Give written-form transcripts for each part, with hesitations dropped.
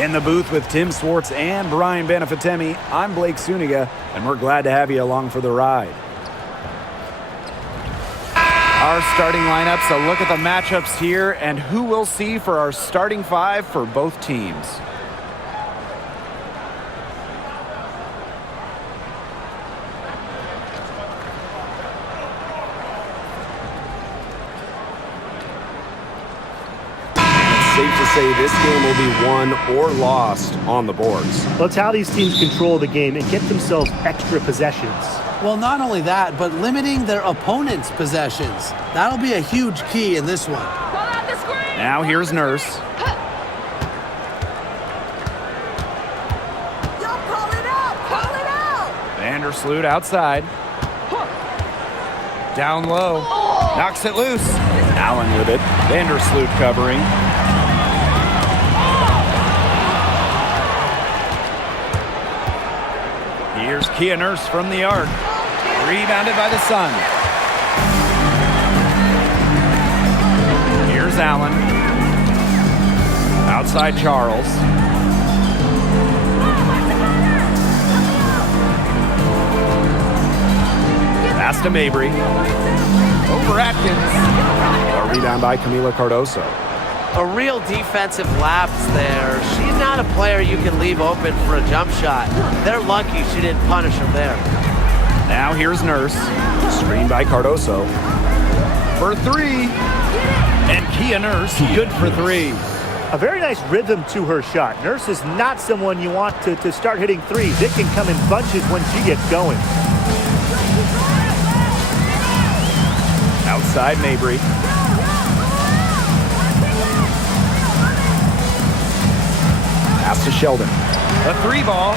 In the booth with Tim Swartz and Brian Benefatemi, I'm Blake Suniga, and we're glad to have you along for the ride. Our starting lineups, a look at the matchups here, and who we'll see for our starting five for both teams. Safe to say this game will be won or lost on the boards. Well, it's how these teams control the game and get themselves extra possessions. Well, not only that, but limiting their opponent's possessions. That'll be a huge key in this one. Now here's Nurse. Vandersloot outside. Down low. Knocks it loose. Allen with it. Vandersloot covering. Here's Kia Nurse from the arc. Rebounded by the Sun. Here's Allen. Outside Charles. Pass to Mabry. Over Atkins. A rebound by Camila Cardoso. A real defensive lapse there. She's not a player you can leave open for a jump shot. They're lucky she didn't punish him there. Now here's Nurse. Screen by Cardoso. For three. And Kia Nurse, good for three. A very nice rhythm to her shot. Nurse is not someone you want to start hitting threes. It can come in bunches when she gets going. Outside Mabry. Pass to Sheldon. A three ball.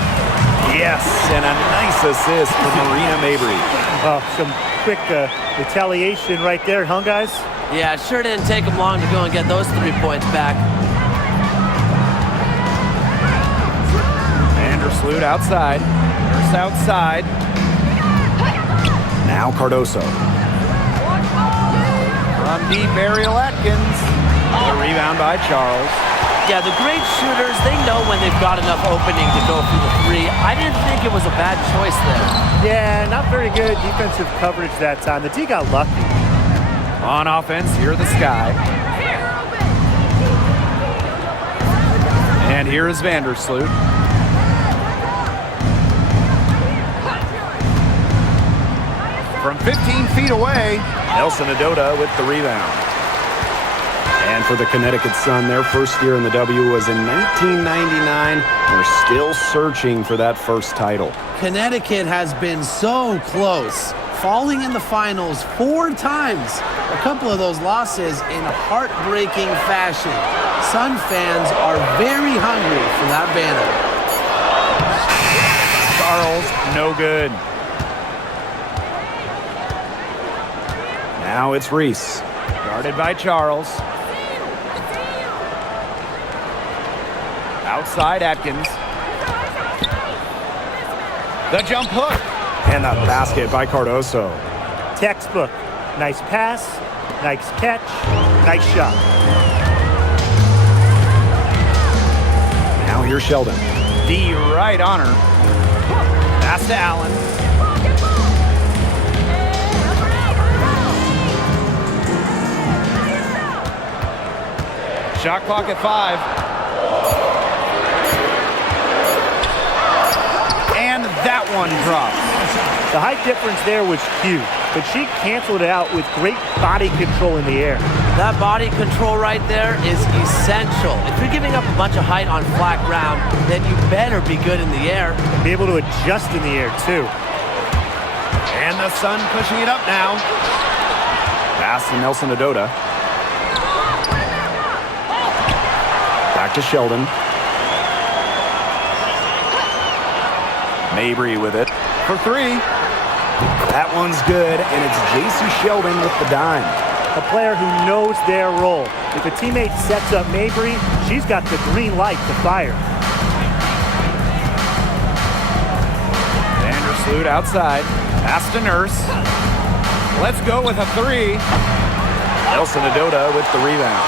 Yes, and a nice assist from Marina Mabry. Some quick retaliation right there, huh, guys? Yeah, it sure didn't take them long to go and get those 3 points back. Vandersloot outside. Nurse outside. Now Cardoso. From deep, Ariel Atkins. The rebound by Charles. Yeah, the great shooters, they know when they've got enough opening to go through the three. I didn't think it was a bad choice there. Yeah, not very good defensive coverage that time. The D got lucky. On offense, here the Sky. And here is Vandersloot. From 15 feet away, Nelson Adota with the rebound. And for the Connecticut Sun, their first year in the W was in 1999. They're still searching for that first title. Connecticut has been so close, falling in the finals 4 times. A couple of those losses in heartbreaking fashion. Sun fans are very hungry for that banner. Charles, no good. Now it's Reese. Guarded by Charles. Outside Atkins. The jump hook. And the basket by Cardoso. Textbook. Nice pass, nice catch, nice shot. Now here's Sheldon. D right on her. Pass to Allen. Shot clock at 5. And that one drops. The height difference there was huge, but she canceled it out with great body control in the air. That body control right there is essential. If you're giving up a bunch of height on flat ground, then you better be good in the air. Be able to adjust in the air, too. And the Sun pushing it up now. Pass to Nelson Adota. Back to Sheldon. Mabry with it for 3. That one's good, and it's J.C. Sheldon with the dime. A player who knows their role. If a teammate sets up Mabry, she's got the green light to fire. Vandersloot outside. Pass to Nurse. Let's go with a 3. Nelson Adota with the rebound.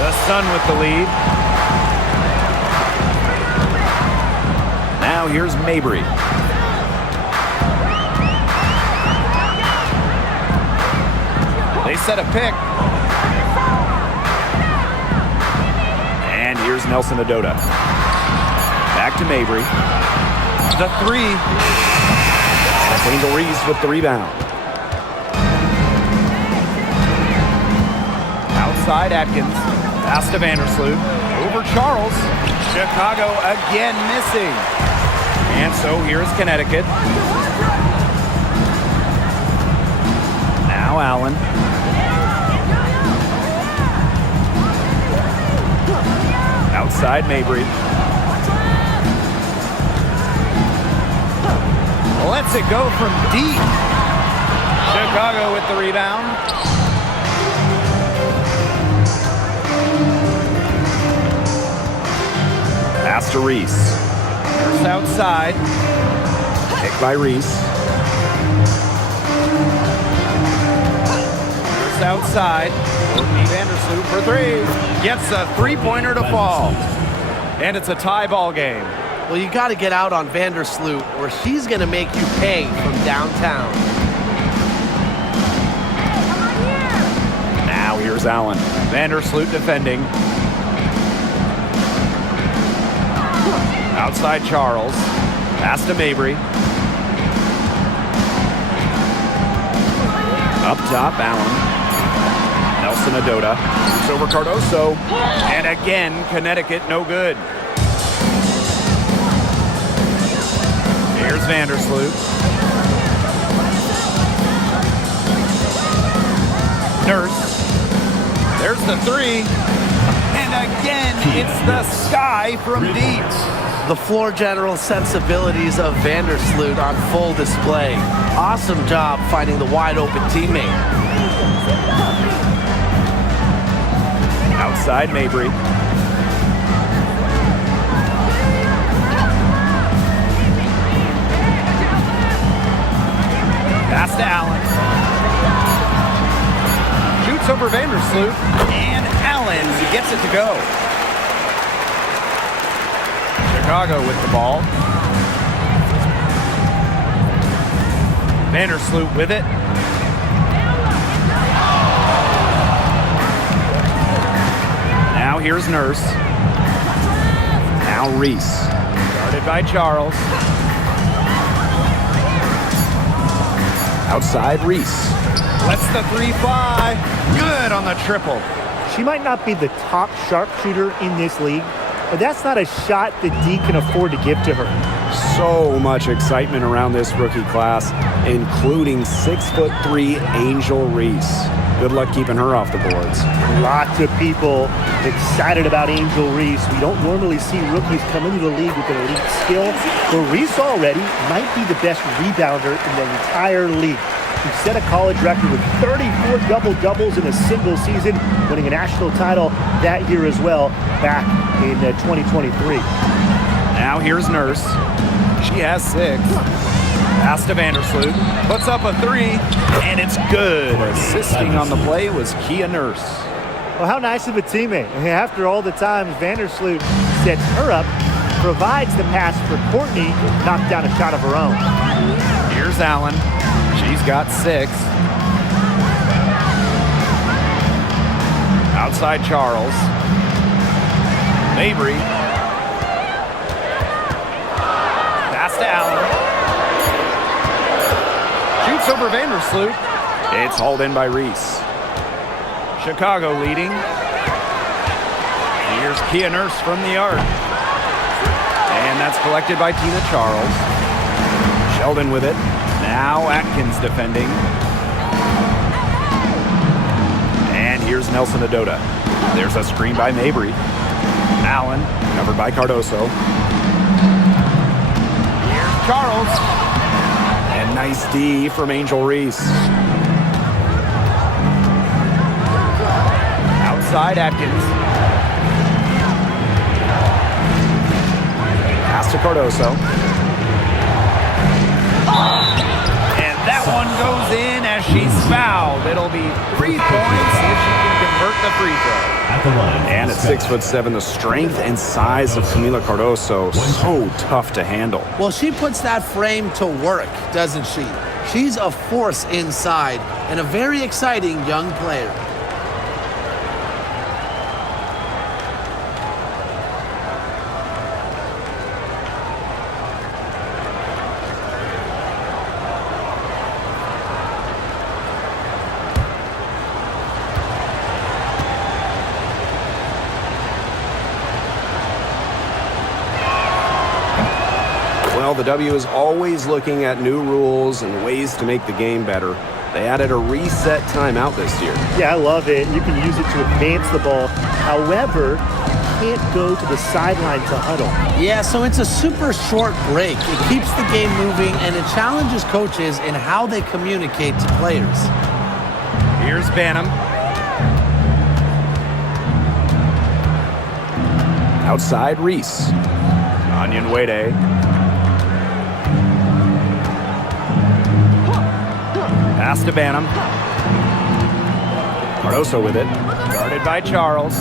The Sun with the lead. Now here's Mabry. They set a pick. And here's Nelson Adota. Back to Mabry. The three. That's Angel Reese with the rebound. Outside Atkins. Pass to Vandersloot. Over Charles. Chicago again missing. And so here's Connecticut. Now Allen. Outside Mabry. Lets it go from deep. Chicago with the rebound. Pass to Reese. First outside. Pick by Reese. First outside. Courtney Vandersloot for three. Gets a three-pointer to fall. And it's a tie ball game. Well, you got to get out on Vandersloot or she's going to make you pay from downtown. Now here's Allen. Vandersloot defending. Outside Charles. Pass to Mabry. Up top, Allen. Nelson Adota. Shoots over Cardoso. And again, Connecticut no good. Here's Vandersloot. Nurse. There's the three. And again, it's the sky from deep. The floor general sensibilities of Vandersloot on full display. Awesome job finding the wide open teammate. Outside Mabry. Pass to Allen. Shoots over Vandersloot. And Allen gets it to go. Chicago with the ball. Vandersloot with it. Now here's Nurse. Now Reese. Guarded by Charles. Outside Reese. Lets the three fly. Good on the triple. She might not be the top sharpshooter in this league, but that's not a shot that D can afford to give to her. So much excitement around this rookie class, including 6'3" Angel Reese. Good luck keeping her off the boards. Lots of people excited about Angel Reese. We don't normally see rookies come into the league with an elite skill, but Reese already might be the best rebounder in the entire league. He set a college record with 34 double-doubles in a single season, winning a national title that year as well, back in 2023. Now here's Nurse. She has 6. Pass to Vandersloot. Puts up a 3, and it's good. Assisting on the play was Kia Nurse. Well, how nice of a teammate. After all the times Vandersloot sets her up, provides the pass for Courtney, knocked down a shot of her own. Here's Allen. She's got 6. Outside Charles. Mabry. Pass to Allen. Shoots over Vandersloot. It's hauled in by Reese. Chicago leading. Here's Kia Nurse from the arc. And that's collected by Tina Charles. Sheldon with it. Now Atkins defending. And here's Nelson Adota. There's a screen by Mabry. Allen, covered by Cardoso. Here's Charles. And nice D from Angel Reese. Outside Atkins. Pass to Cardoso. And that one goes in as she's fouled. It'll be 3 points if she can convert the free throw. And at 6'7", the strength and size of Camila Cardoso, so tough to handle. Well, she puts that frame to work, doesn't she? She's a force inside and a very exciting young player. Well, the W is always looking at new rules and ways to make the game better. They added a reset timeout this year. Yeah, I love it. You can use it to advance the ball. However, you can't go to the sideline to huddle. Yeah, so it's a super short break. It keeps the game moving, and it challenges coaches in how they communicate to players. Here's Banham. Outside, Reese. Onion Wade. Pass to Banham. Cardoso with it. Guarded by Charles.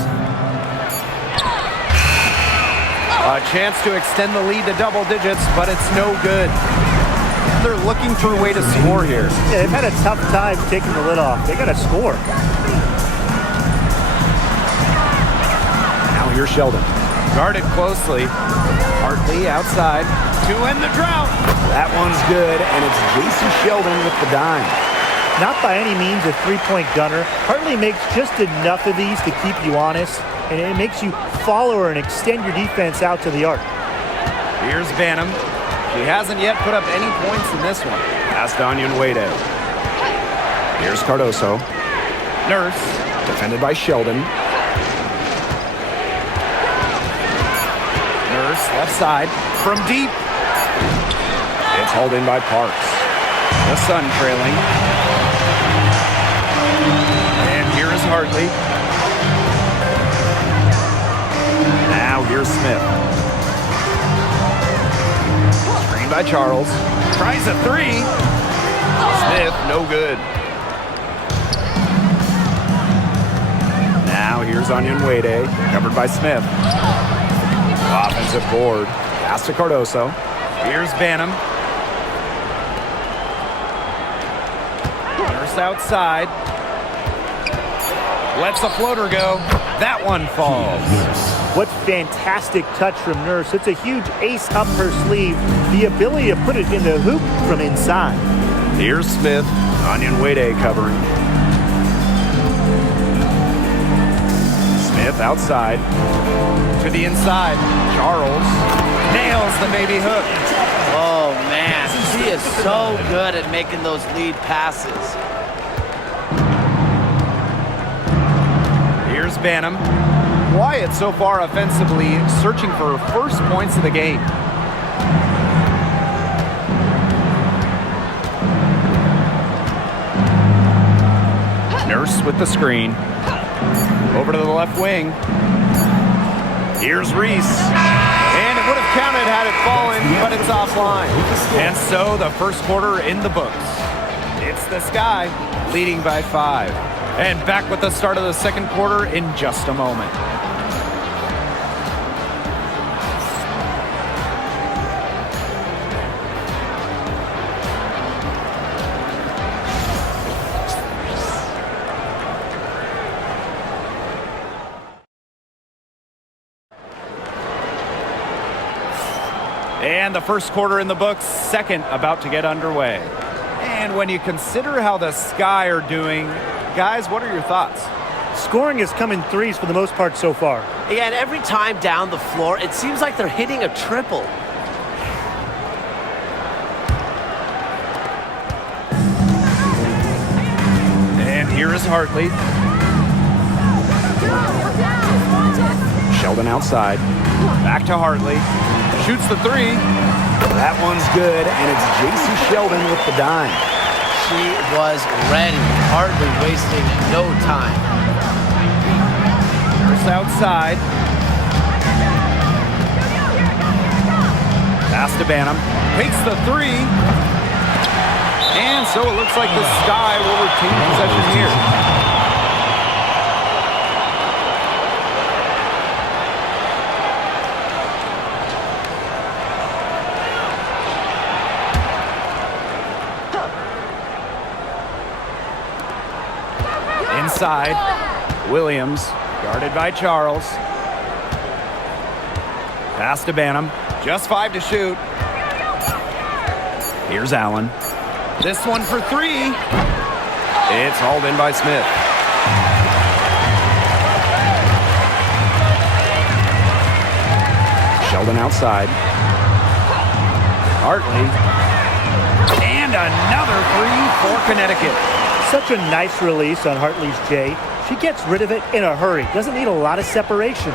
A chance to extend the lead to double digits, but it's no good. They're looking for a way to score here. Yeah, they've had a tough time taking the lid off. They got to score. Now here's Sheldon. Guarded closely. Hartley outside to end the drought. That one's good, and it's J.C. Sheldon with the dime. Not by any means a three-point gunner. Hartley makes just enough of these to keep you honest, and it makes you follow her and extend your defense out to the arc. Here's Banham. She hasn't yet put up any points in this one. Pass to Onion Wade. Here's Cardoso. Nurse. Defended by Sheldon. Nurse, left side. From deep. It's hauled in by Parks. The Sun trailing. And here is Hartley. Now here's Smith. Screen by Charles. Tries a three. Smith, no good. Now here's Onion Wade. Covered by Smith. Offensive board. Pass to Cardoso. Here's Banham. Nurse outside. Lets the floater go. That one falls. What fantastic touch from Nurse. It's a huge ace up her sleeve. The ability to put it in the hoop from inside. Here's Smith. Onion Wade covering. Smith outside. To the inside. Charles nails the maybe hook. Oh, man. She is so good at making those lead passes. Here's Banham. Quiet so far offensively, searching for first points of the game. Nurse with the screen. Over to the left wing. Here's Reese. And it would have counted had it fallen, but it's offline. And so the first quarter in the books. It's the Sky leading by 5. And back with the start of the second quarter in just a moment. And the first quarter in the books, second about to get underway. And when you consider how the Sky are doing, guys, what are your thoughts? Scoring has come in threes for the most part so far. Yeah, and every time down the floor, it seems like they're hitting a triple. And here is Hartley. Sheldon outside. Back to Hartley. Shoots the three. That one's good, and it's J.C. Sheldon with the dime. She was ready, hardly wasting no time. Nurse outside. Pass to Banham. Takes the three. And so it looks like the Sky will retain possession here. Inside. Williams, guarded by Charles. Pass to Banham. Just 5 to shoot. Here's Allen. This one for 3. It's hauled in by Smith. Sheldon outside. Hartley. And another 3 for Connecticut. Such a nice release on Hartley's J. She gets rid of it in a hurry. Doesn't need a lot of separation.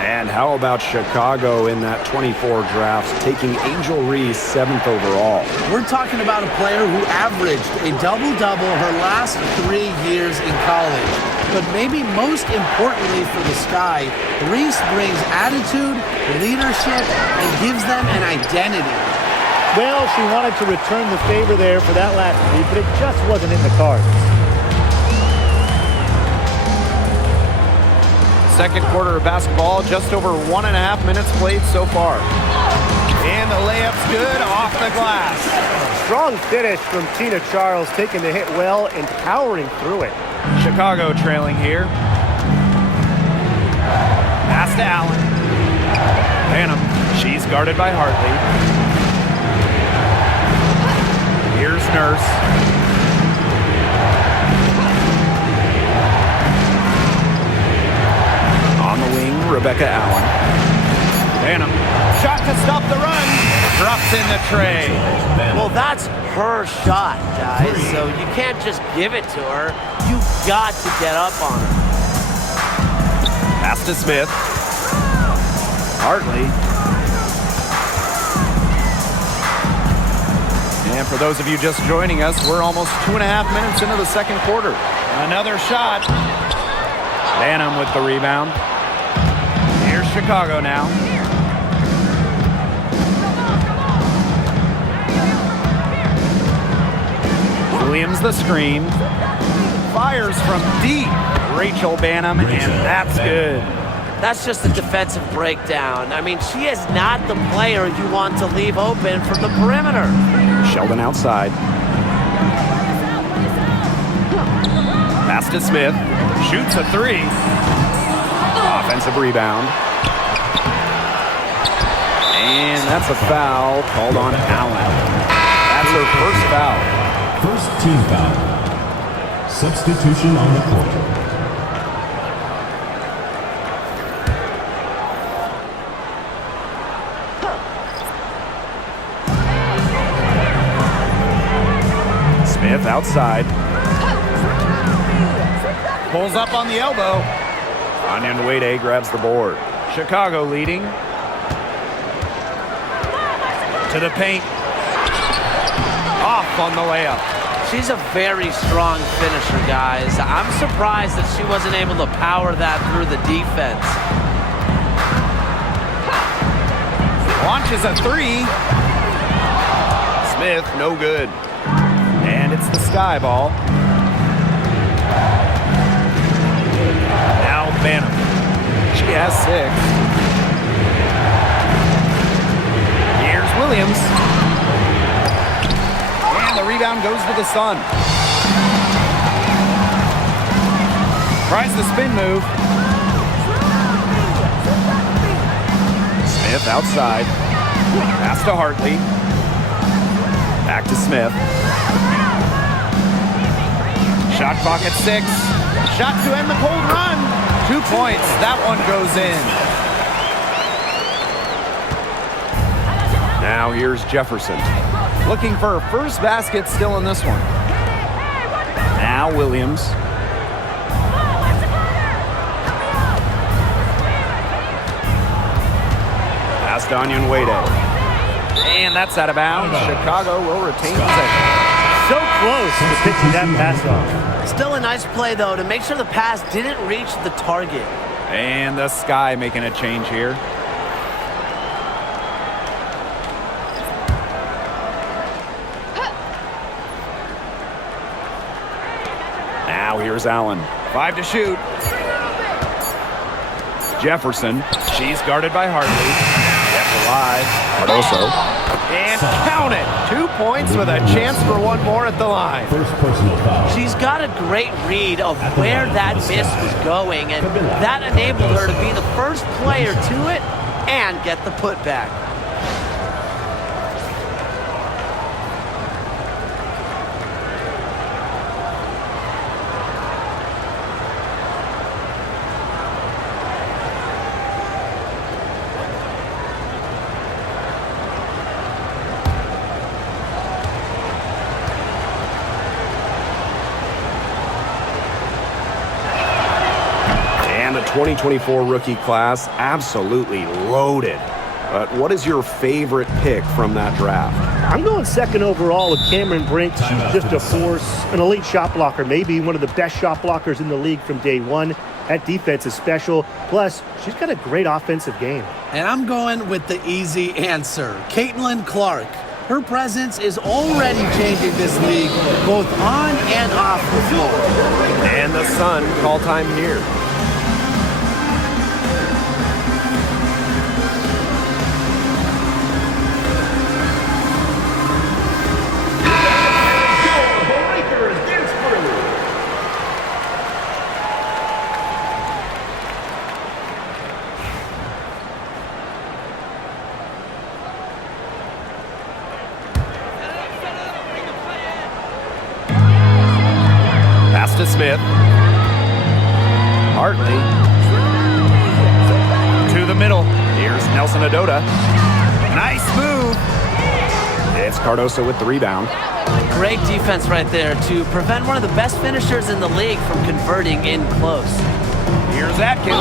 And how about Chicago in that 24 draft, taking Angel Reese 7th overall? We're talking about a player who averaged a double-double her last 3 years in college. But maybe most importantly for the Sky, Reese brings attitude, leadership, and gives them an identity. Well, she wanted to return the favor there for that last three, but it just wasn't in the cards. Second quarter of basketball, just over 1.5 minutes played so far. And the layup's good off the glass. Strong finish from Tina Charles, taking the hit well and powering through it. Chicago trailing here. Pass to Allen. Banham. She's guarded by Hartley. Here's Nurse. On the wing, Rebecca Allen. Banham. Shot to stop the run. Drops in the tray. Well, that's her shot, guys. So you can't just give it to her. You've got to get up on her. Pass to Smith. Hartley. And for those of you just joining us, we're almost 2.5 minutes into the second quarter. Another shot. Banham with the rebound. Here's Chicago now. Williams the screen. Fires from deep. Rachel Banham, and that's good. That's just a defensive breakdown. I mean, she is not the player you want to leave open from the perimeter. Sheldon outside. Pass to Smith. Shoots a 3. Offensive rebound. And that's a foul called on Allen. That's her first foul. First team foul. Substitution on the court. Smith outside. Pulls up on the elbow. Onyenwere grabs the board. Chicago leading. To the paint. Off on the layup. She's a very strong finisher, guys. I'm surprised that she wasn't able to power that through the defense. Launches a 3. Smith, no good. And it's the Sky ball. Now Banham. She has 6. Here's Williams. And the rebound goes to the Sun. Tries the spin move. Smith outside. Pass to Hartley. Back to Smith. Shot clock at 6. Shot to end the cold run. 2 points. That one goes in. Now here's Jefferson. Looking for her first basket still in this one. Now Williams. Pass to Onyenwere. And that's out of bounds. Chicago will retain possession. So close to picking that pass off. Still a nice play, though, to make sure the pass didn't reach the target. And the Sky making a change here. Now here's Allen. 5 to shoot. Jefferson. She's guarded by Hartley. Kept alive. Cardoso. And count it. 2 points with a chance for one more at the line. First personal foul. She's got a great read of where that miss was going, and that enabled her to be the first player to it and get the putback. And the 2024 rookie class absolutely loaded. But what is your favorite pick from that draft? I'm going second overall with Cameron Brink. She's just a force, an elite shot blocker, maybe one of the best shot blockers in the league from day one. That defense is special. Plus, she's got a great offensive game. And I'm going with the easy answer, Caitlin Clark. Her presence is already changing this league, both on and off the floor. And the Sun call time here. To Smith. Hartley. To the middle. Here's Nelson Adota. Nice move. It's Cardoso with the rebound. Great defense right there to prevent one of the best finishers in the league from converting in close. Here's Atkins.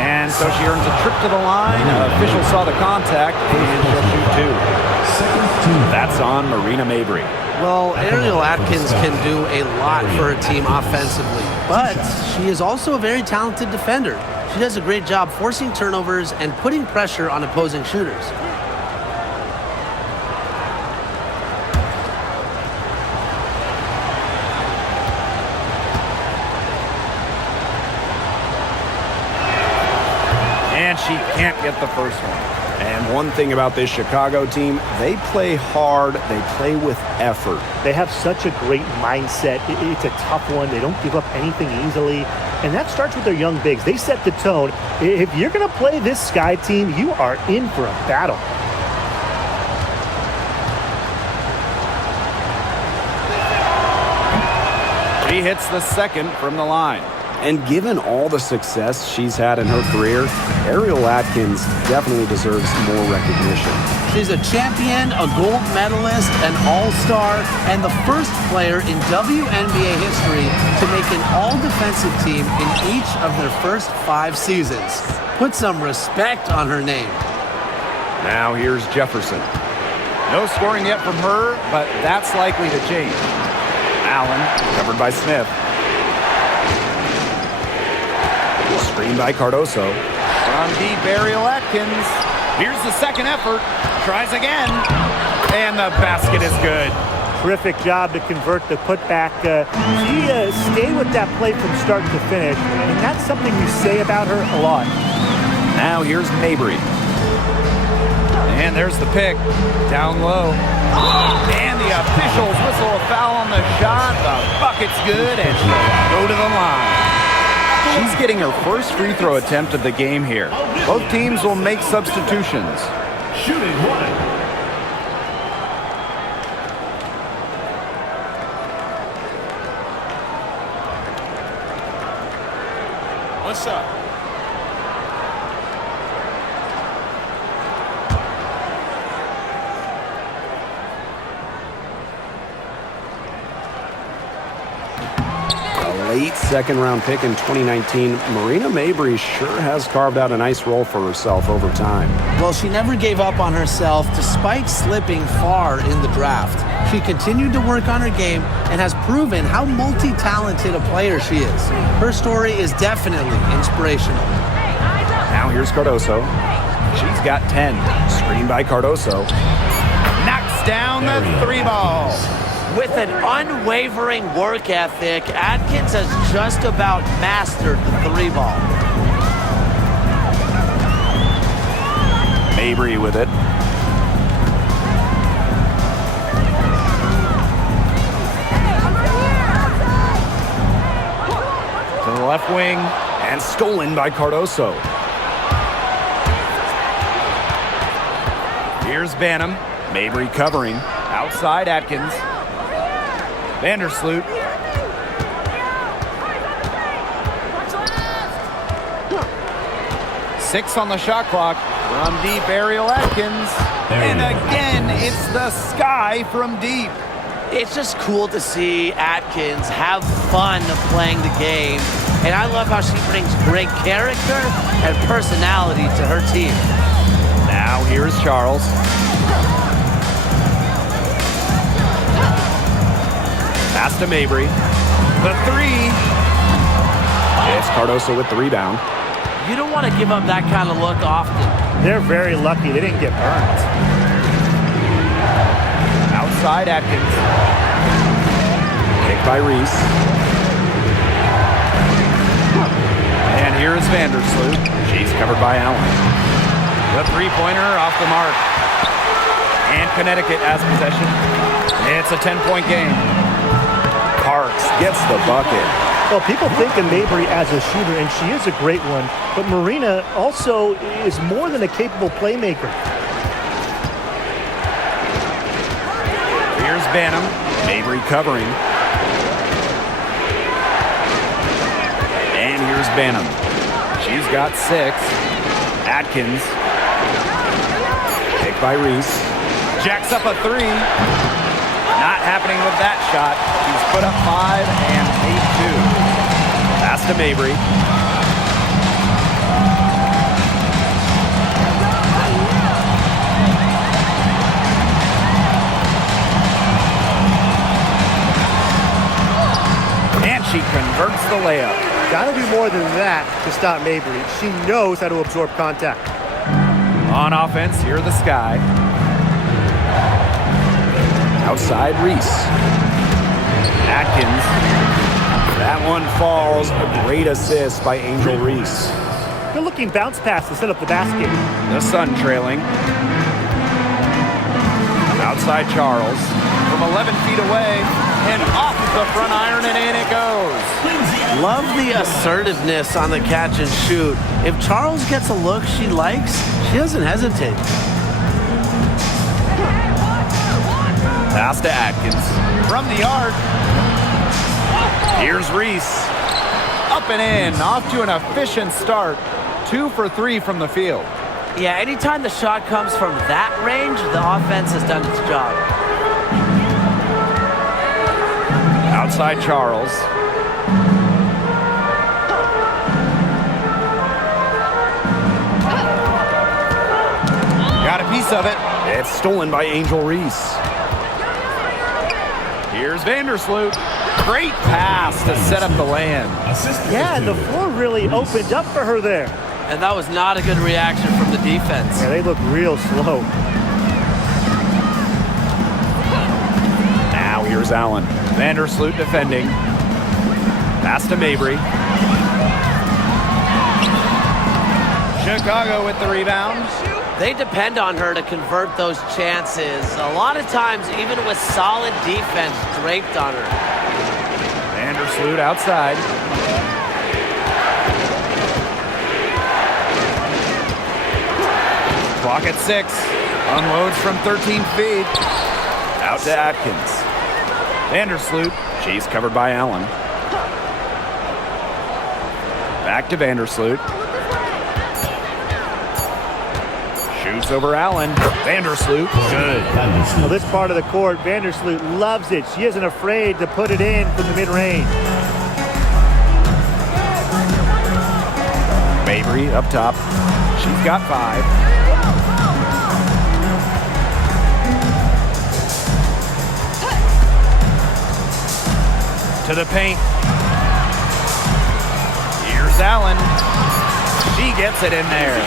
And so she earns a trip to the line. Official saw the contact, and she'll shoot two. That's on Marina Mabry. Well, Ariel Atkins can do a lot for her team offensively, but she is also a very talented defender. She does a great job forcing turnovers and putting pressure on opposing shooters. And she can't get the first one. And one thing about this Chicago team, they play hard, they play with effort. They have such a great mindset. It's a tough one. They don't give up anything easily. And that starts with their young bigs. They set the tone. If you're going to play this Sky team, you are in for a battle. She hits the second from the line. And given all the success she's had in her career, Ariel Atkins definitely deserves more recognition. She's a champion, a gold medalist, an all-star, and the first player in WNBA history to make an all-defensive team in each of their first 5 seasons. Put some respect on her name. Now here's Jefferson. No scoring yet from her, but that's likely to change. Allen, covered by Smith. Screen by Cardoso. From deep, Ariel Atkins. Here's the second effort. Tries again. And the basket is good. Terrific job to convert the putback. She stayed with that play from start to finish, and that's something you say about her a lot. Now here's Mabry. And there's the pick. Down low. And the officials whistle a foul on the shot. The bucket's good, and she'll go to the line. She's getting her first free throw attempt of the game here. Both teams will make substitutions. Shooting one. What's up? Late second-round pick in 2019, Marina Mabry sure has carved out a nice role for herself over time. Well, she never gave up on herself despite slipping far in the draft. She continued to work on her game and has proven how multi-talented a player she is. Her story is definitely inspirational. Now here's Cardoso. She's got 10. Screen by Cardoso. Knocks down the 3-ball. With an unwavering work ethic, Atkins has just about mastered the 3-ball. Mabry with it. left wing and stolen by Cardoso. Here's Banham. Mabry covering. Outside Atkins. Vandersloot. Six on the shot clock. From deep, Ariel Atkins. And again, it's the sky from deep. It's just cool to see Atkins have fun playing the game. And I love how she brings great character and personality to her team. Now here's Charles. Pass to Mabry. The three. It's Cardoso with the rebound. You don't want to give up that kind of look often. They're very lucky they didn't get burned. Outside Atkins. Picked by Reese. And here is Vandersloot. She's covered by Allen. The three-pointer off the mark. And Connecticut has possession. It's a 10-point game. Parks gets the bucket. Well, people think of Mabry as a shooter, and she is a great one, but Marina also is more than a capable playmaker. Here's Banham. Mabry covering. And here's Banham. She's got 6. Atkins. Picked by Reese. Jacks up a 3. Not happening with that shot. He's put up 5 and made 2. Pass to Mabry. And she converts the layup. Gotta do more than that to stop Mabry. She knows how to absorb contact. On offense, here the Sky. Outside Reese. Atkins. That one falls. A great assist by Angel Reese. Good looking bounce pass to set up the basket. The Sun trailing. Outside Charles. From 11 feet away. And off the front iron and in it goes. Love the assertiveness on the catch and shoot. If Charles gets a look she likes, she doesn't hesitate. Pass to Atkins. From the arc. Here's Reese. Up and in. Off to an efficient start. 2 for 3 from the field. Yeah, anytime the shot comes from that range, the offense has done its job. Outside Charles. Got a piece of it. It's stolen by Angel Reese. Here's Vandersloot. Great pass to set up the land. Yeah, the floor really opened up for her there. And that was not a good reaction from the defense. Yeah, they look real slow. Now here's Allen. Vandersloot defending. Pass to Mabry. Chicago with the rebound. They depend on her to convert those chances. A lot of times, even with solid defense draped on her. Vandersloot outside. Clock at 6. Unloads from 13 feet. Out to Atkins. Vandersloot. She's covered by Allen. Back to Vandersloot. Shoots over Allen. Vandersloot. Good. Now this part of the court, Vandersloot loves it. She isn't afraid to put it in from the mid-range. Mabry up top. She's got 5. To the paint. Here's Allen. She gets it in there.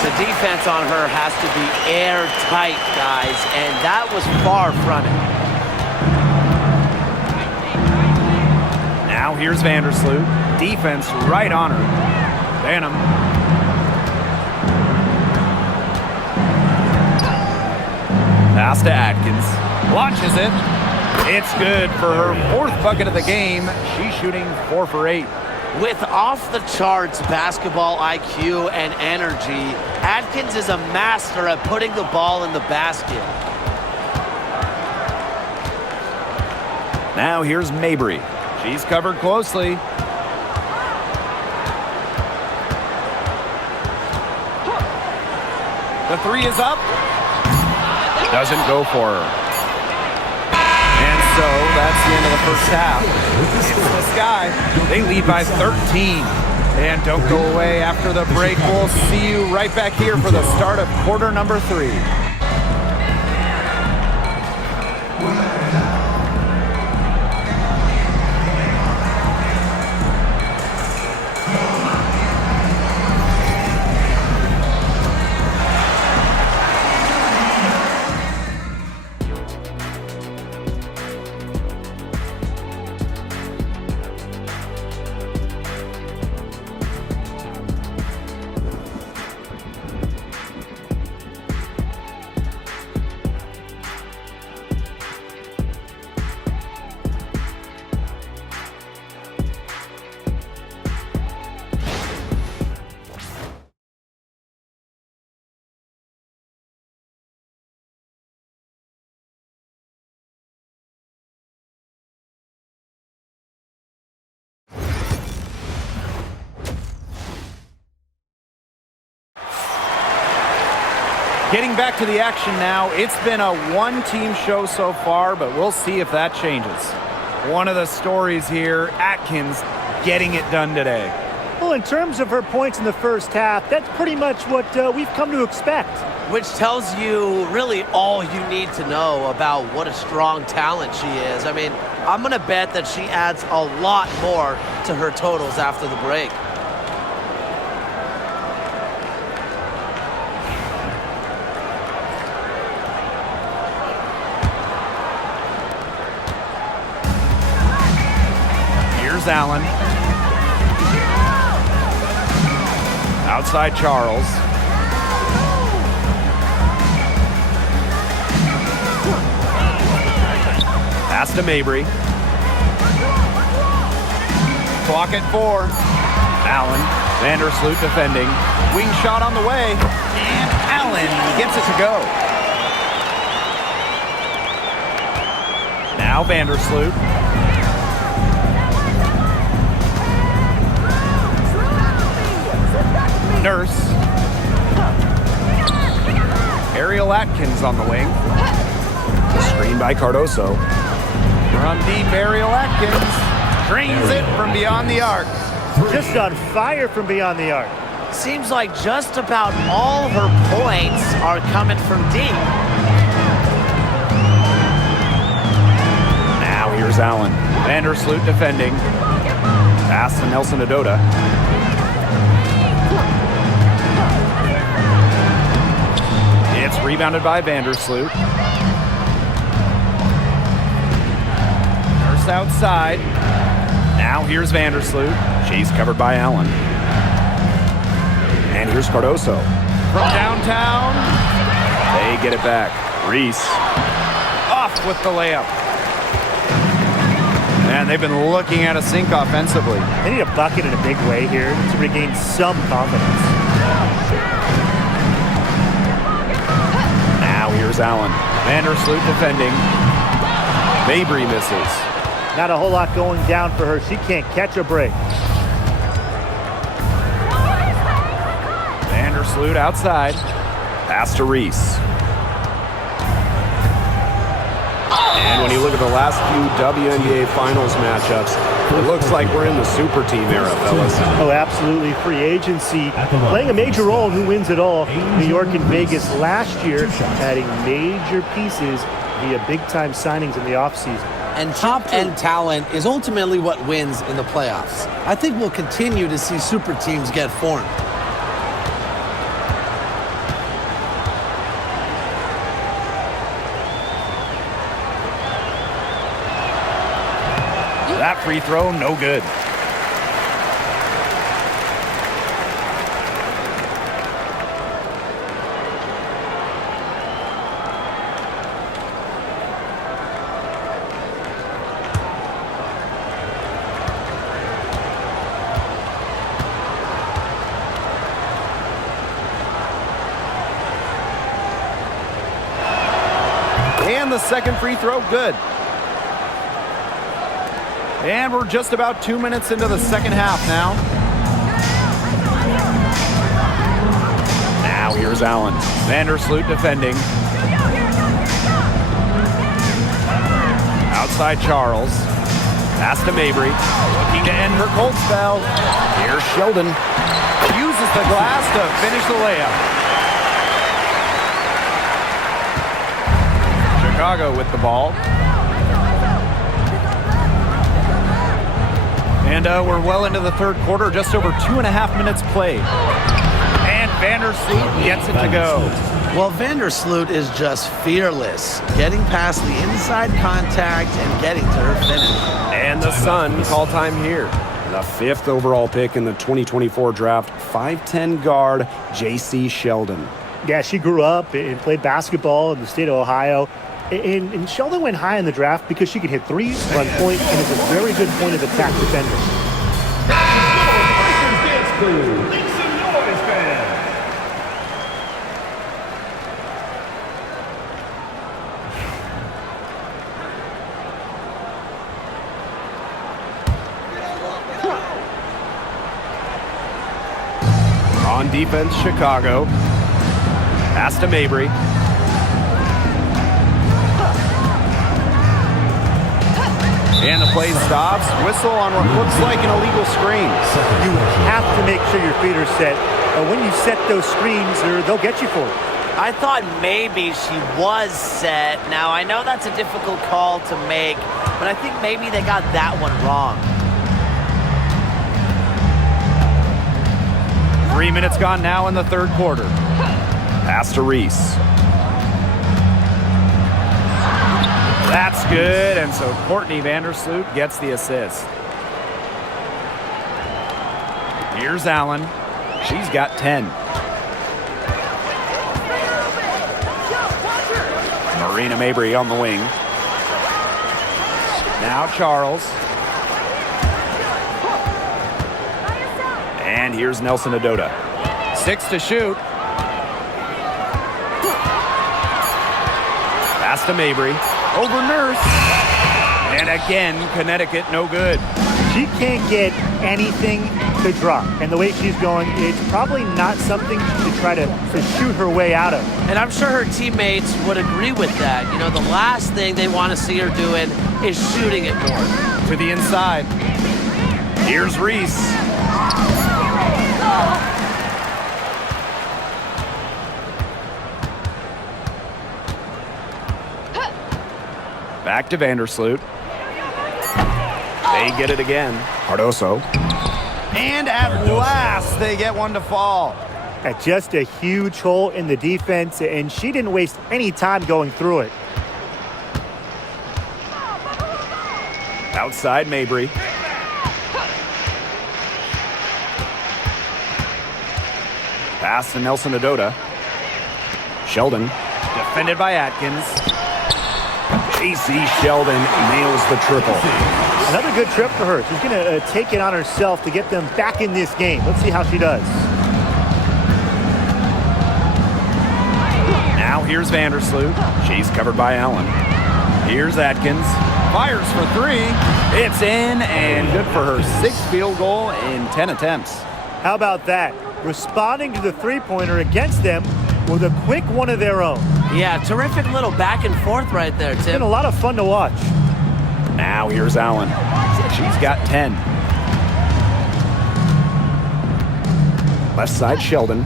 The defense on her has to be airtight, guys, and that was far from it. Now here's Vandersloot. Defense right on her. Banham. Pass to Atkins. Launches it. It's good for her 4th bucket of the game. She's shooting 4 for 8. With off-the-charts basketball IQ and energy, Atkins is a master at putting the ball in the basket. Now here's Mabry. She's covered closely. The three is up. Doesn't go for her. And so that's the end of the first half. It's the Sky. They lead by 13. And don't go away after the break. We'll see you right back here for the start of quarter number 3. Getting back to the action now, it's been a one-team show so far, but we'll see if that changes. One of the stories here, Atkins getting it done today. Well, in terms of her points in the first half, that's pretty much what we've come to expect. Which tells you really all you need to know about what a strong talent she is. I mean, I'm going to bet that she adds a lot more to her totals after the break. Allen. Outside Charles. Pass to Mabry. Clock at 4. Allen. Vandersloot defending. Wing shot on the way. And Allen gets it to go. Now Vandersloot. Nurse. Ariel Atkins on the wing. Screen by Cardoso. From deep, Ariel Atkins drains it from beyond the arc. Just on fire from beyond the arc. Seems like just about all her points are coming from deep. Now here's Allen. Vandersloot defending. Pass to Nelson Adota. It's rebounded by Vandersloot. Nurse outside. Now here's Vandersloot. She's covered by Allen. And here's Cardoso. From downtown. They get it back. Reese. Off with the layup. Man, they've been looking at a sink offensively. They need a bucket in a big way here to regain some confidence. Here's Allen. Vandersloot defending. Mabry misses. Not a whole lot going down for her. She can't catch a break. Vandersloot outside. Pass to Reese. And when you look at the last few WNBA Finals matchups, it looks like we're in the super team era, fellas. Oh, absolutely. Free agency playing a major role in who wins it all. New York and Vegas last year adding major pieces via big-time signings in the offseason. And top-end talent is ultimately what wins in the playoffs. I think we'll continue to see super teams get formed. That free throw, no good. And the second free throw, good. And we're just about 2 minutes into the second half now. Now here's Allen. Vandersloot defending. Outside Charles. Pass to Mabry. Looking to end her cold spell. Here's Sheldon. Uses the glass to finish the layup. Chicago with the ball. And we're well into the third quarter, just over 2.5 minutes played. And Vandersloot gets it to go. Well, Vandersloot is just fearless, getting past the inside contact and getting to her finish. And the Sun call time here. The 5th overall pick in the 2024 draft, 5'10" guard J.C. Sheldon. Yeah, she grew up and played basketball in the state of Ohio. And Sheldon went high in the draft because she could hit threes, run point, and is a very good point of attack defender. On defense, Chicago. Pass to Mabry. And the play stops. Whistle on what looks like an illegal screen. You have to make sure your feet are set. When you set those screens, they'll get you for it. I thought maybe she was set. Now, I know that's a difficult call to make, but I think maybe they got that one wrong. 3 minutes gone now in the third quarter. Pass to Reese. That's good, and so Courtney Vandersloot gets the assist. Here's Allen. She's got 10. Marina Mabry on the wing. Now Charles. And here's Nelson Adota. 6 to shoot. Pass to Mabry. Over Nurse. And again, Connecticut no good. She can't get anything to drop. And the way she's going, it's probably not something to try to shoot her way out of. And I'm sure her teammates would agree with that. You know, the last thing they want to see her doing is shooting it more. To the inside. Here's Reese. Back to Vandersloot. They get it again. Cardoso. And at last, they get one to fall. Just a huge hole in the defense, and she didn't waste any time going through it. Outside Mabry. Pass to Nelson Adota. Sheldon. Defended by Atkins. J.C. Sheldon nails the triple. Another good trip for her. She's going to take it on herself to get them back in this game. Let's see how she does. Now here's Vandersloot. She's covered by Allen. Here's Atkins. Fires for 3. It's in and good for her 6th field goal in 10 attempts. How about that? Responding to the three-pointer against them with a quick one of their own. Yeah, terrific little back and forth right there, Tim. It's been a lot of fun to watch. Now here's Allen. She's got 10. Left side Sheldon.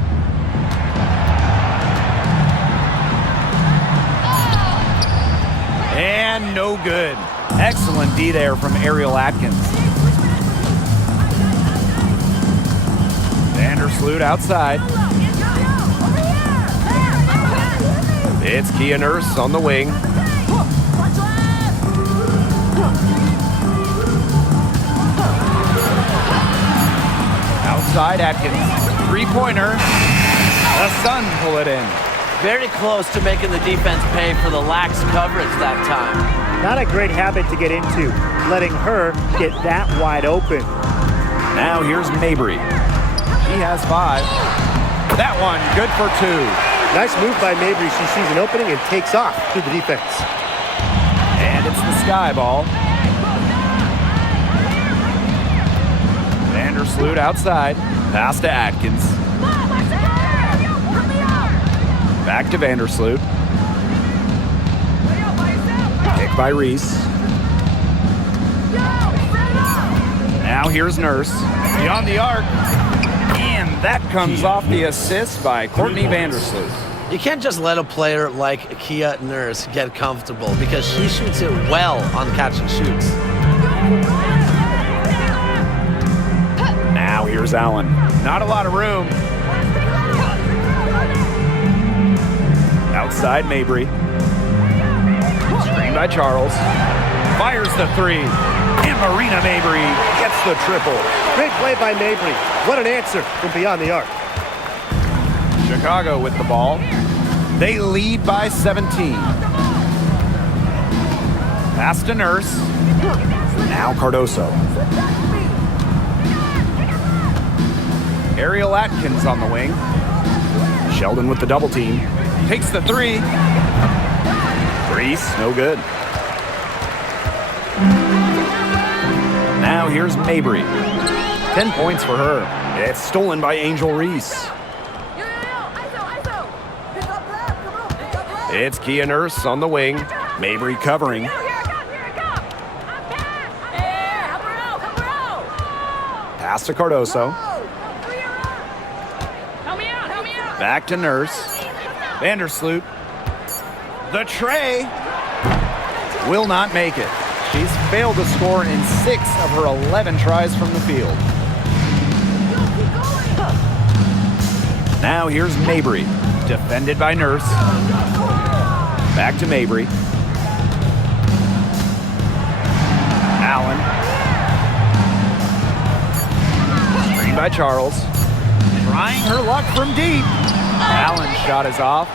And no good. Excellent D there from Ariel Atkins. Vandersloot outside. It's Kia Nurse on the wing. Outside Atkins. Three-pointer. The Sun pull it in. Very close to making the defense pay for the lax coverage that time. Not a great habit to get into, letting her get that wide open. Now here's Mabry. She has 5. That one, good for 2. Nice move by Mabry. She sees an opening and takes off to the defense. sky ball. Vandersloot outside. Pass to Atkins. Back to Vandersloot. Kick by Reese. Now here's Nurse. Beyond the arc. And that comes off the assist by Courtney Vandersloot. You can't just let a player like Kia Nurse get comfortable because she shoots it well on catch and shoots. Now here's Allen. Not a lot of room. Outside Mabry. Screen by Charles. Fires the three. And Marina Mabry gets the triple. Great play by Mabry. What an answer from beyond the arc. Chicago with the ball. They lead by 17. Pass to Nurse. Now Cardoso. Ariel Atkins on the wing. Sheldon with the double team. Takes the three. Reese, no good. Now here's Mabry. 10 points for her. It's stolen by Angel Reese. It's Kia Nurse on the wing. Mabry covering. Pass to Cardoso. Back to Nurse. Vandersloot. The tray. Will not make it. She's failed to score in 6 of her 11 tries from the field. Now here's Mabry. Defended by Nurse. Back to Mabry. Allen. Screen by Charles. Trying her luck from deep. Allen's shot is off.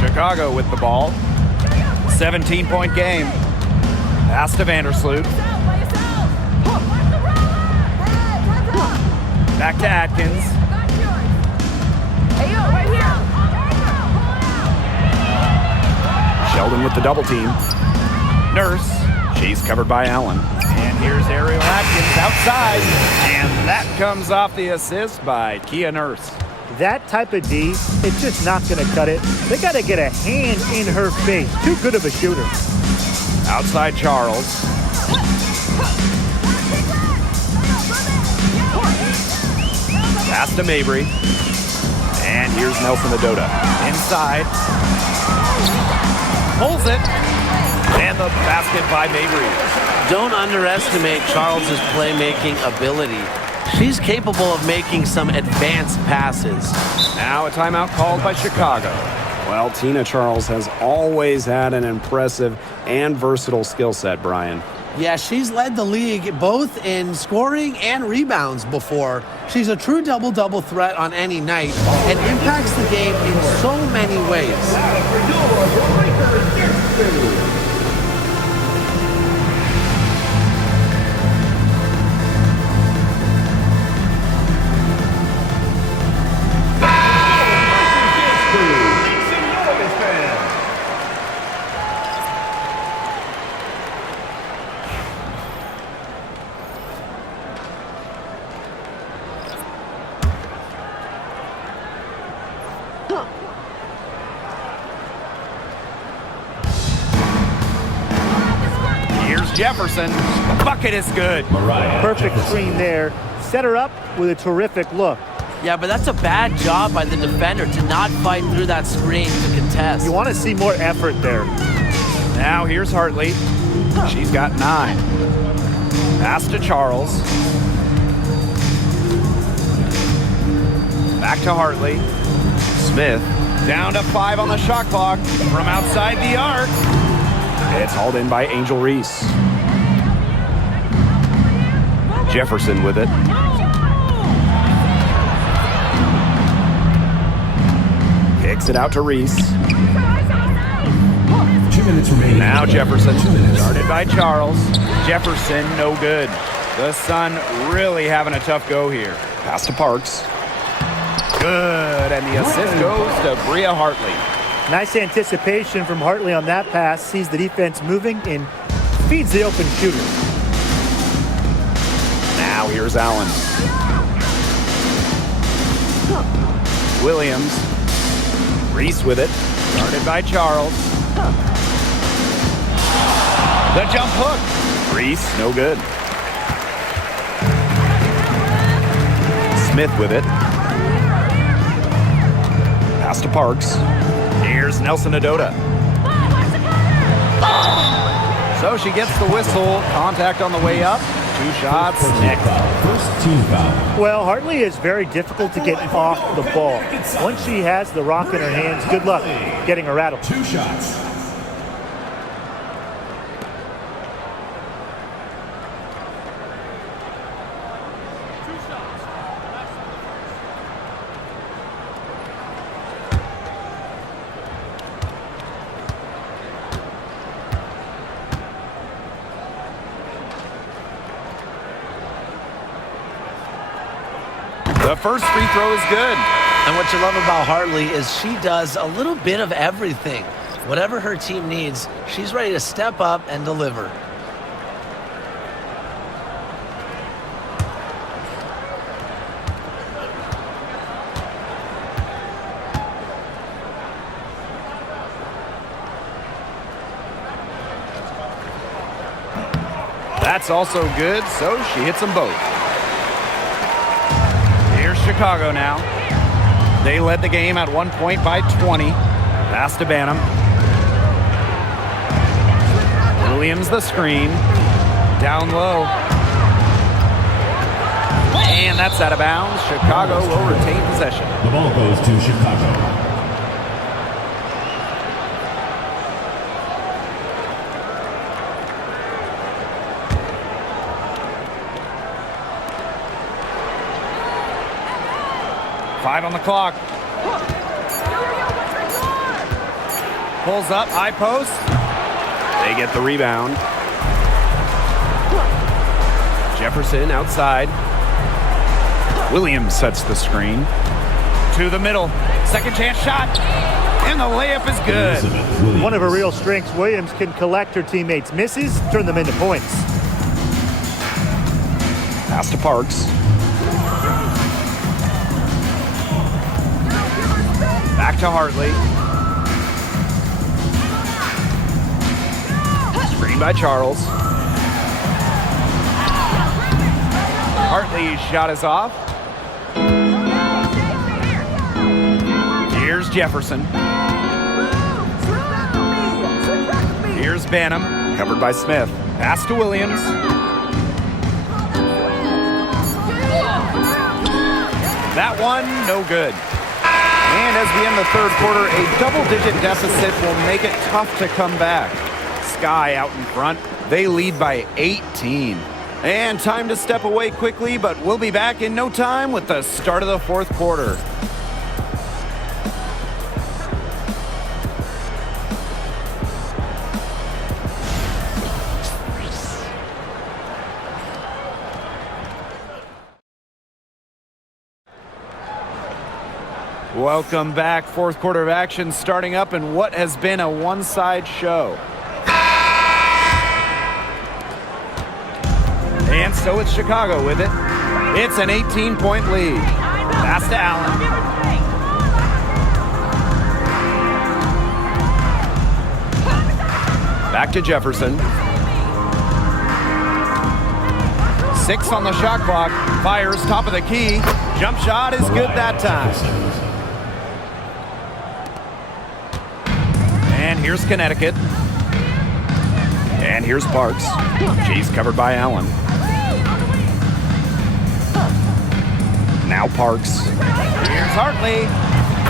Chicago with the ball. 17-point game. Pass to Vandersloot. Back to Atkins. Sheldon with the double team. Nurse. She's covered by Allen. And here's Ariel Atkins outside. And that comes off the assist by Kia Nurse. That type of D, it's just not going to cut it. They got to get a hand in her face. Too good of a shooter. Outside Charles. Pass to Mabry. And here's Nelson Adota. Inside. Pulls it. And the basket by Mabry. Don't underestimate Charles's playmaking ability. She's capable of making some advanced passes. Now a timeout called by Chicago. Well, Tina Charles has always had an impressive and versatile skill set, Brian. Yeah, she's led the league both in scoring and rebounds before. She's a true double-double threat on any night and impacts the game in so many ways. Jefferson. The bucket is good. Perfect screen there. Set her up with a terrific look. Yeah, but that's a bad job by the defender to not fight through that screen to contest. You want to see more effort there. Now here's Hartley. She's got 9. Pass to Charles. Back to Hartley. Smith. Down to 5 on the shot clock. From outside the arc. It's hauled in by Angel Reese. Jefferson with it. Kicks it out to Reese. 2 minutes remaining. Now Jefferson. Started by Charles. Jefferson, no good. The Sun really having a tough go here. Pass to Parks. Good, and the assist goes to Bria Hartley. Nice anticipation from Hartley on that pass. Sees the defense moving and feeds the open shooter. Now here's Allen. Williams. Reese with it. Guarded by Charles. The jump hook. Reese, no good. Smith with it. Pass to Parks. Here's Nelson Adota. So she gets the whistle. Contact on the way up. 2 shots. Next. First team foul. Well, Hartley is very difficult to get off the ball. Once she has the rock in her hands, good luck getting her rattled. 2 shots. The first free throw is good. And what you love about Hartley is she does a little bit of everything. Whatever her team needs, she's ready to step up and deliver. That's also good, so she hits them both. Here's Chicago now. They led the game at 1 point by 20. Pass to Banham. Williams the screen. Down low. And that's out of bounds. Chicago will retain possession. The ball goes to Chicago. Five on the clock. Pulls up, high post. They get the rebound. Jefferson outside. Williams sets the screen. To the middle. Second chance shot. And the layup is good. One of her real strengths, Williams can collect her teammates' misses, turn them into points. Pass to Parks. Back to Hartley. Screen by Charles. Hartley's shot is off. Here's Jefferson. Here's Banham, covered by Smith. Pass to Williams. That one, no good. And as we end the third quarter, a double-digit deficit will make it tough to come back. Sky out in front. They lead by 18. And time to step away quickly, but we'll be back in no time with the start of the fourth quarter. Welcome back. Fourth quarter of action starting up in what has been a one-side show. And so it's Chicago with it. It's an 18-point lead. Pass to Allen. Back to Jefferson. 6 on the shot clock. Fires top of the key. Jump shot is good that time. And here's Connecticut. And here's Parks. She's covered by Allen. Now Parks. Here's Hartley.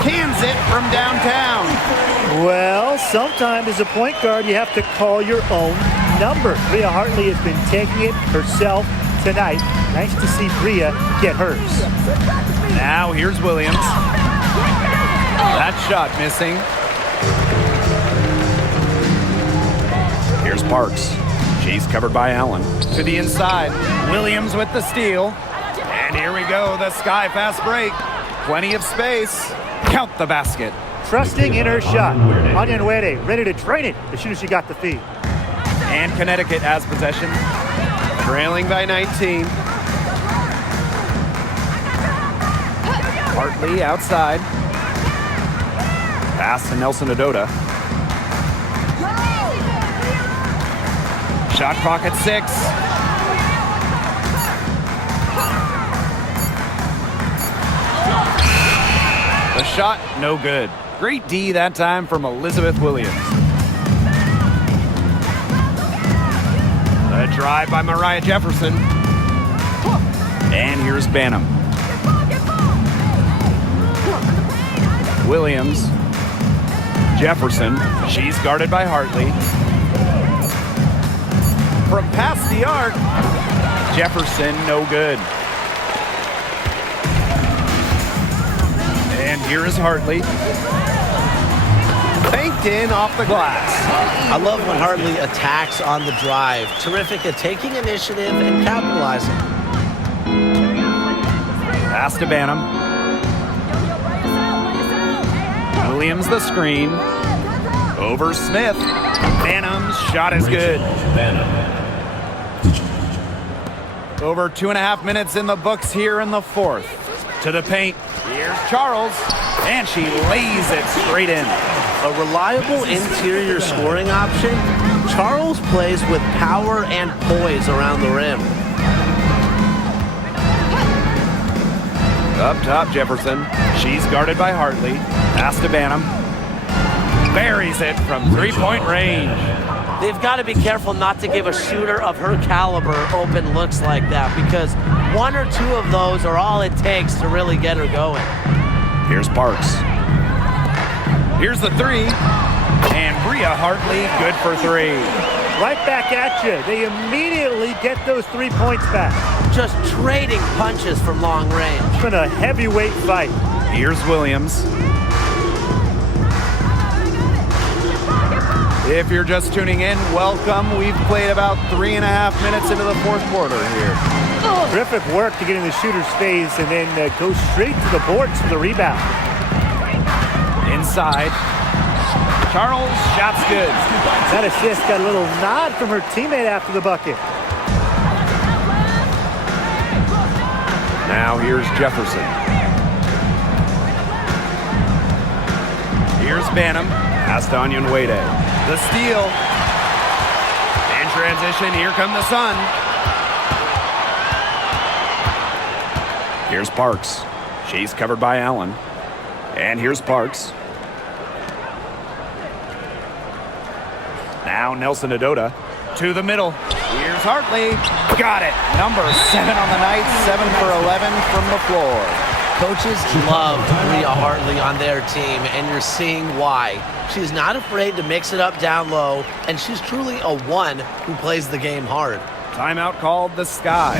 Cans it from downtown. Well, sometimes as a point guard, you have to call your own number. Bria Hartley has been taking it herself tonight. Nice to see Bria get hers. Now here's Williams. That shot missing. Here's Parks. She's covered by Allen. To the inside. Williams with the steal. And here we go. The sky fast break. Plenty of space. Count the basket. Trusting in her shot. Onyenwere ready to drain it as soon as she got the feed. And Connecticut has possession, trailing by 19. Hartley outside. Pass to Nelson Adota. Shot clock at 6. The shot, no good. Great D that time from Elizabeth Williams. A drive by Mariah Jefferson. And here's Banham. Williams. Jefferson. She's guarded by Hartley. From past the arc, Jefferson, no good. And here is Hartley. Banked in off the glass. I love when Hartley attacks on the drive. Terrific at taking initiative and capitalizing. Pass to Banham. Williams the screen. Over Smith. Banham's shot is good. Over 2.5 minutes in the books here in the fourth. To the paint. Here's Charles. And she lays it straight in. A reliable interior scoring option. Charles plays with power and poise around the rim. Up top, Jefferson. She's guarded by Hartley. Pass to Banham. Buries it from three-point range. They've got to be careful not to give a shooter of her caliber open looks like that, because one or two of those are all it takes to really get her going. Here's Parks. Here's the three. And Bria Hartley, good for 3. Right back at you. They immediately get those 3 points back. Just trading punches from long range. It's been a heavyweight fight. Here's Williams. If you're just tuning in, welcome. We've played about 3.5 minutes into the fourth quarter here. Terrific work to get in the shooter's phase and then go straight to the boards for the rebound. Inside. Charles, shot's good. That assist got a little nod from her teammate after the bucket. Now here's Jefferson. Here's Banham. Pass to Onion Wade. The steal. In transition, here come the Sun. Here's Parks. She's covered by Allen. And here's Parks. Now Nelson Adota to the middle. Here's Hartley. Got it. Number 7 on the night. 7 for 11 from the floor. Coaches love Bria Hartley on their team, and you're seeing why. She's not afraid to mix it up down low, and she's truly a one who plays the game hard. Timeout called the Sky.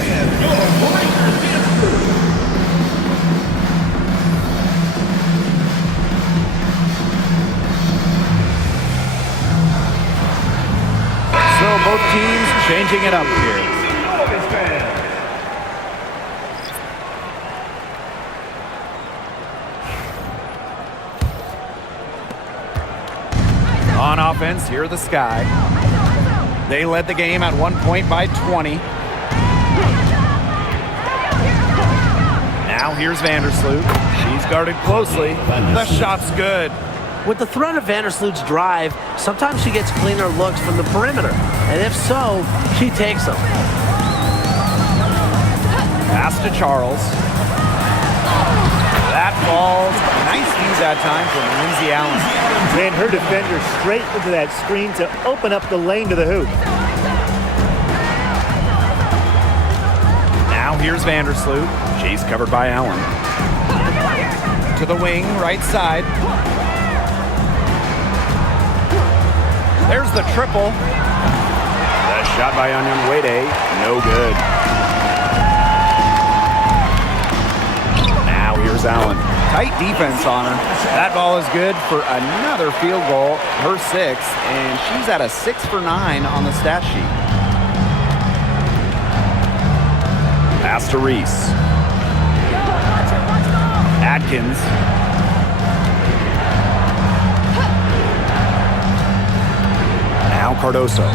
So both teams changing it up here. On offense, here are the Sky. They led the game at 1 point by 20. Now here's Vandersloot. She's guarded closely. The shot's good. With the threat of Vandersloot's drive, sometimes she gets cleaner looks from the perimeter. And if so, she takes them. Pass to Charles. That falls. Nice use that time from Lindsay Allen. Ran her defender straight into that screen to open up the lane to the hoop. Now here's Vandersloot. She's covered by Allen. To the wing, right side. There's the triple. The shot by Onion Wade, no good. Now here's Allen. Tight defense on her. That ball is good for another field goal, her 6th, and she's at a 6 for 9 on the stat sheet. Pass to Reese. Atkins. Now Cardoso.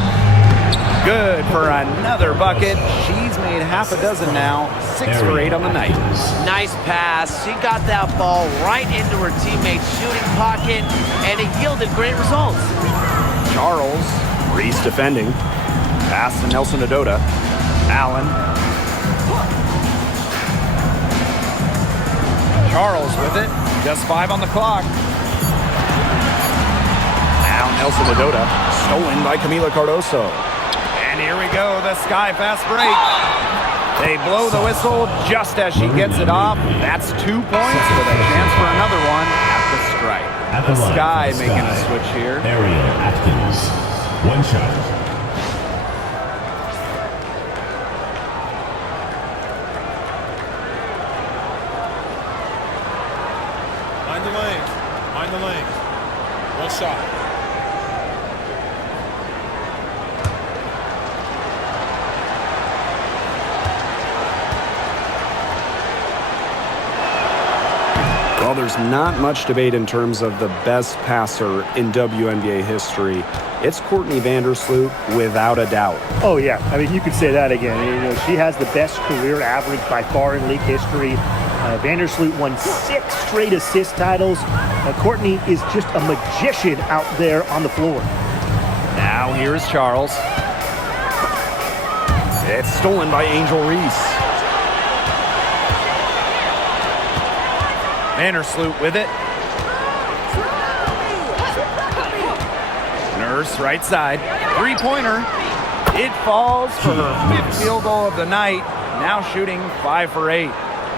Good for another bucket. She's made half a dozen now. 6 for 8 on the night. Nice pass. She got that ball right into her teammate's shooting pocket, and it yielded great results. Charles, Reese defending. Pass to Nelson Adota. Allen. Charles with it. Just 5 on the clock. Now Nelson Adota. Stolen by Camila Cardoso. And here we go, the Sky Fast break. They blow the whistle just as she gets it off. That's 2 points with a chance for another one at the stripe. The Sky making a switch here. Ariel Atkins, 1 shot. Mind the lane. 1 shot. Well, there's not much debate in terms of the best passer in WNBA history. It's Courtney Vandersloot, without a doubt. Oh, yeah. I mean, you could say that again. You know, she has the best career average by far in league history. Vandersloot won 6 straight assist titles. Courtney is just a magician out there on the floor. Now here's Charles. It's stolen by Angel Reese. Vandersloot with it. Nurse right side. 3-pointer. It falls for her 5th field goal of the night. Now shooting 5 for 8.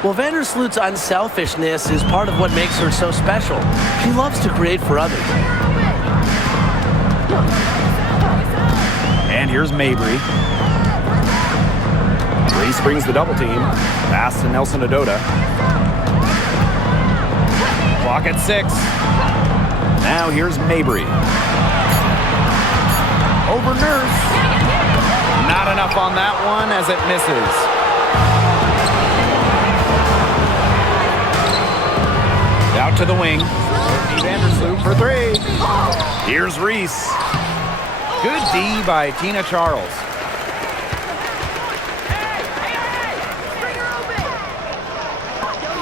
Well, Vandersloot's unselfishness is part of what makes her so special. She loves to create for others. And here's Mabry. Reese brings the double team. Pass to Nelson Adota. Clock at 6. Now here's Mabry. Over Nurse. Not enough on that one as it misses. Out to the wing. Vandersloot for 3. Here's Reese. Good D by Tina Charles.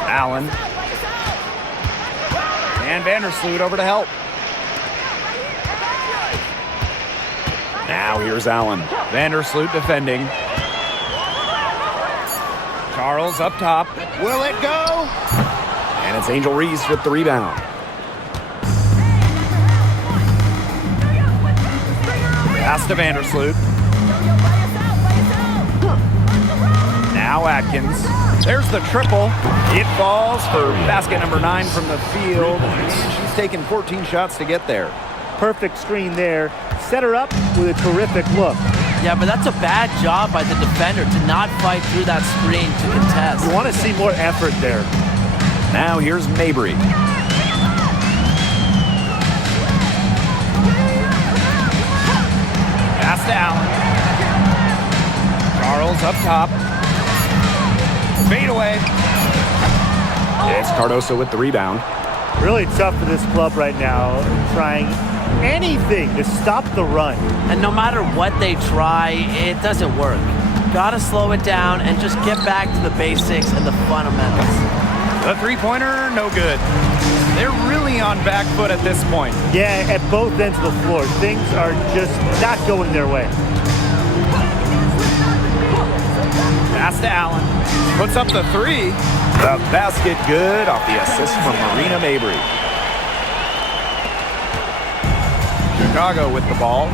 Allen. And Vandersloot over to help. Now here's Allen. Vandersloot defending. Charles up top. Will it go? And it's Angel Reese with the rebound. Pass to Vandersloot. Now Atkins. There's the triple. It falls for basket number 9 from the field. She's taken 14 shots to get there. Perfect screen there. Set her up with a terrific look. Yeah, but that's a bad job by the defender to not fight through that screen to contest. You want to see more effort there. Now here's Mabry. Pass to Allen. Charles up top. Fade away. It's Cardoso with the rebound. Really tough for this club right now, trying anything to stop the run. And no matter what they try, it doesn't work. Gotta slow it down and just get back to the basics and the fundamentals. The 3-pointer, no good. They're really on back foot at this point. Yeah, at both ends of the floor. Things are just not going their way. Pass to Allen. Puts up the 3. The basket good off the assist from Marina Mabry. Chicago with the ball.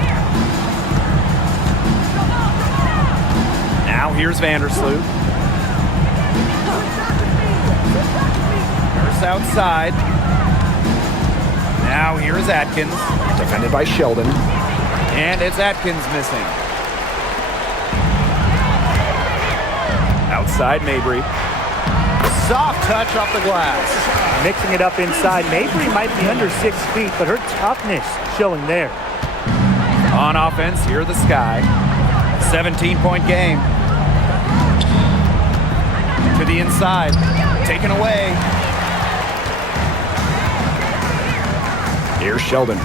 Now here's Vandersloot. Nurse outside. Now here's Atkins. Defended by Sheldon. And it's Atkins missing. Outside Mabry. Soft touch off the glass. Mixing it up inside. Mabry might be under 6 feet, but her toughness showing there. On offense, here the Sky. 17-point game. To the inside. Taken away. Here's Sheldon.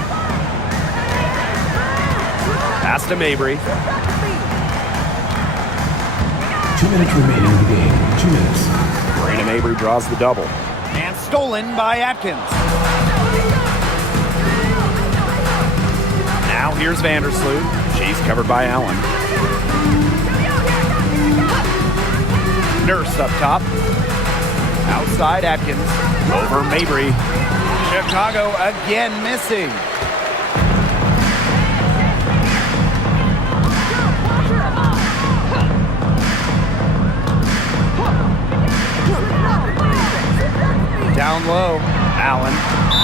Pass to Mabry. 2 minutes remaining in the game. 2 minutes. Brandon Mabry draws the double. And stolen by Atkins. Now here's Vandersloot. She's covered by Allen. Nurse up top. Outside Atkins. Over Mabry. Chicago again missing. Down low, Allen.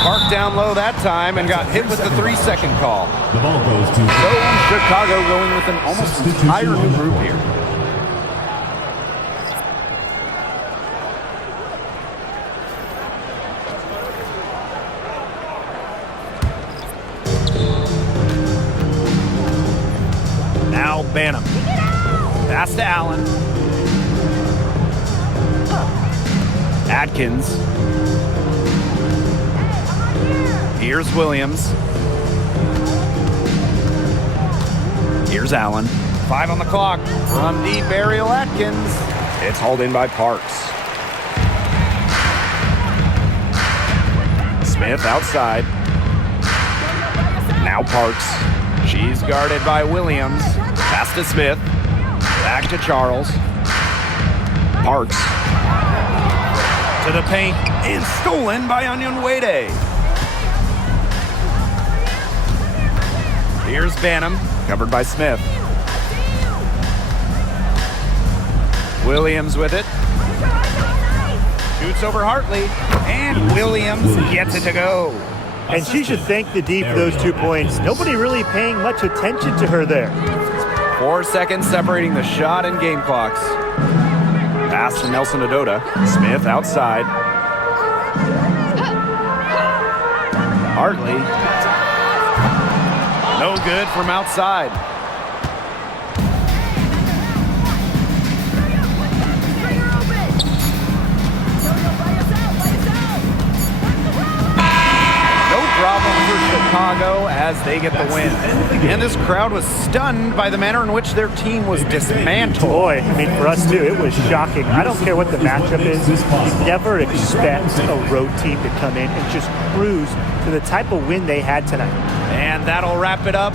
Parked down low that time and got hit with the 3-second call. The ball goes to So Chicago going with an almost entire new group here. Now Banham. Pass to Allen. Atkins. Here's Williams. Here's Allen. 5 on the clock. From deep, Ariel Atkins. It's hauled in by Parks. Smith outside. Now Parks. She's guarded by Williams. Pass to Smith. Back to Charles. Parks. To the paint. And stolen by Onyenwere. Here's Banham. Covered by Smith. Williams with it. Shoots over Hartley. And Williams gets it to go. And she should thank the D for those 2 points. Nobody really paying much attention to her there. 4 seconds separating the shot and game clocks. Pass to Nelson Adota. Smith outside. Hartley. No good from outside. Problem for Chicago as they get the win. And this crowd was stunned by the manner in which their team was dismantled. Boy, I mean, for us too, it was shocking. I don't care what the matchup is. You never expect a road team to come in and just cruise to the type of win they had tonight. And that'll wrap it up